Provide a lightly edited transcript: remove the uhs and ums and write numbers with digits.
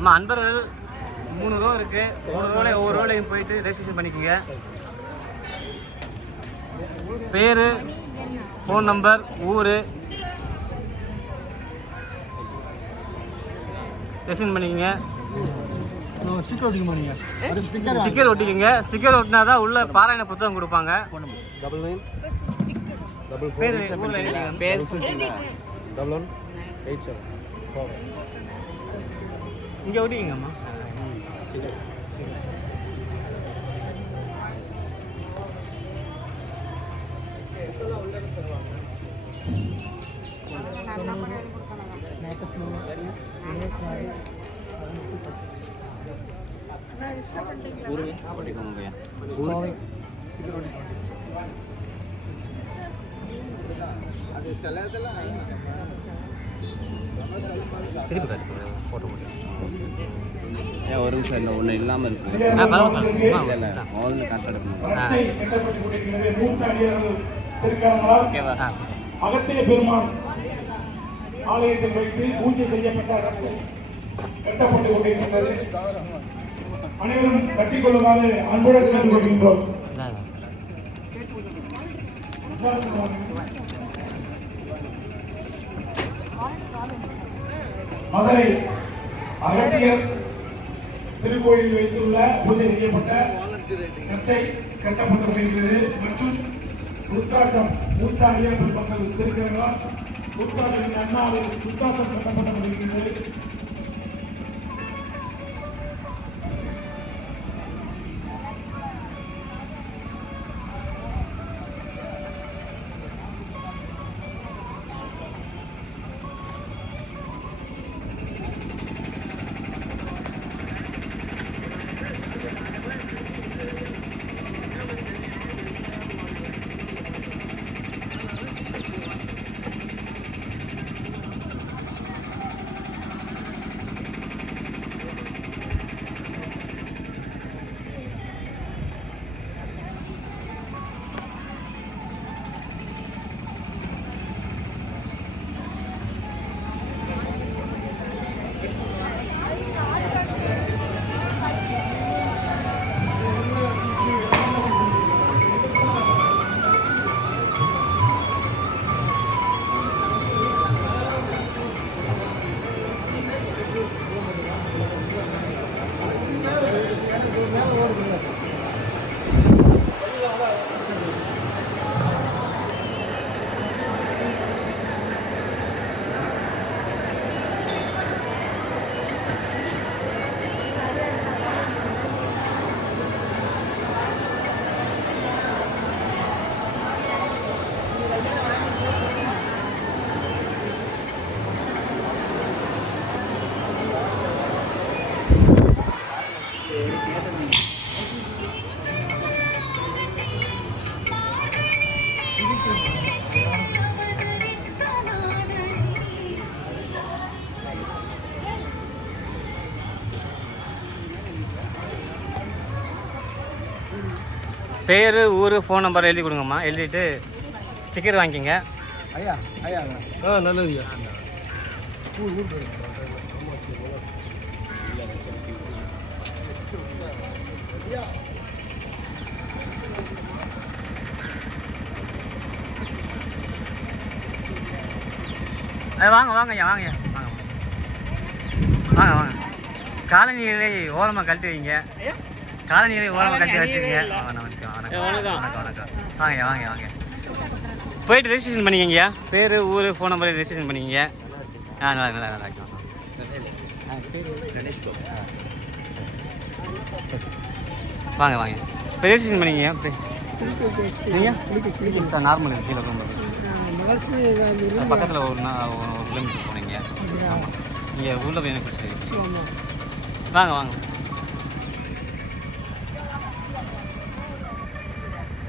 நம்ம அன்பர்கள் 3 ரோ இருக்குது. 3 ரோவில் ஒவ்வொரு ரோலையும் போயிட்டு ரெஜிஸ்ட்ரேஷன் பண்ணிக்கோங்க. பேர், ஃபோன் நம்பர், ஊர் ரெஜிஸ்ட்ரேஷன் பண்ணிக்கோங்க. ஸ்டிக்கர் ஒட்டிக்கோங்க. ஸ்டிக்கர் ஒட்டினா தான் உள்ள பாராயண புத்தகம் கொடுப்பாங்க. பேர் பேர் இங்கே ஒட்டிக்கங்கம்மா. திருப்பி போட்டோ போட்டு ஒரு நிமிஷம் இல்லை, ஒன்று இல்லாமல் இருக்கு. அகத்திய பெருமான் ஆலயத்தில் வைத்து பூஜை செய்யப்பட்ட ரச்சை கட்டப்பட்டு கொண்டிருக்கின்றது. அனைவரும் கட்டிக்கொள்ளுமாறு அன்புடன் கேட்டுக்கொள்கின்றோம். மதுரை அகத்தியர் திருக்கோயிலில் வைத்துள்ள பூஜை செய்யப்பட்ட ரச்சை கட்டப்பட்டு கொண்டிருக்கிறது. மற்றும் ருத்ராட்சம் மூத்தாடியப்பன் மக்கள் திருக்கிறார். ருத்ராட்சத்தின் அண்ணாவில் ருத்ராட்சம் கட்டப்பட்டு கொண்டிருக்கிறது. பேர், ஊர், ஃபோன் நம்பர் எழுதி கொடுங்கம்மா. எழுதிட்டு ஸ்டிக்கர் வாங்கிக்கோங்க. ஐயா ஐயா நல்லதுயா. வாங்க வாங்க ஐயா, வாங்க வாங்க வாங்க வாங்க. காலனிகளை ஓரமாக கழட்டி வைங்க. காலனிகளை ஓரமாக கழட்டி வச்சுருங்க. வணக்கம் வணக்கம். வாங்க வாங்க வாங்க. போயிட்டு ரெஜிஸ்ட்ரேஷன் பண்ணிக்கங்கய்யா. பேர், ஊர், ஃபோன் நம்பர் ரெஜிஸ்ட்ரேஷன் பண்ணிக்கங்க. நல்லா நல்லா நல்லா வாங்க வாங்க. இப்போ ரெஜிஸ்ட்ரேஷன் பண்ணிக்கங்க. நீங்கள் சார் நார்மல் கீழே பக்கத்தில் ஒரு கிலோமீட்டர் போனீங்க. ஆமாம், நீங்கள் உள்ள போய் பிரச்சனை. வாங்க வாங்க.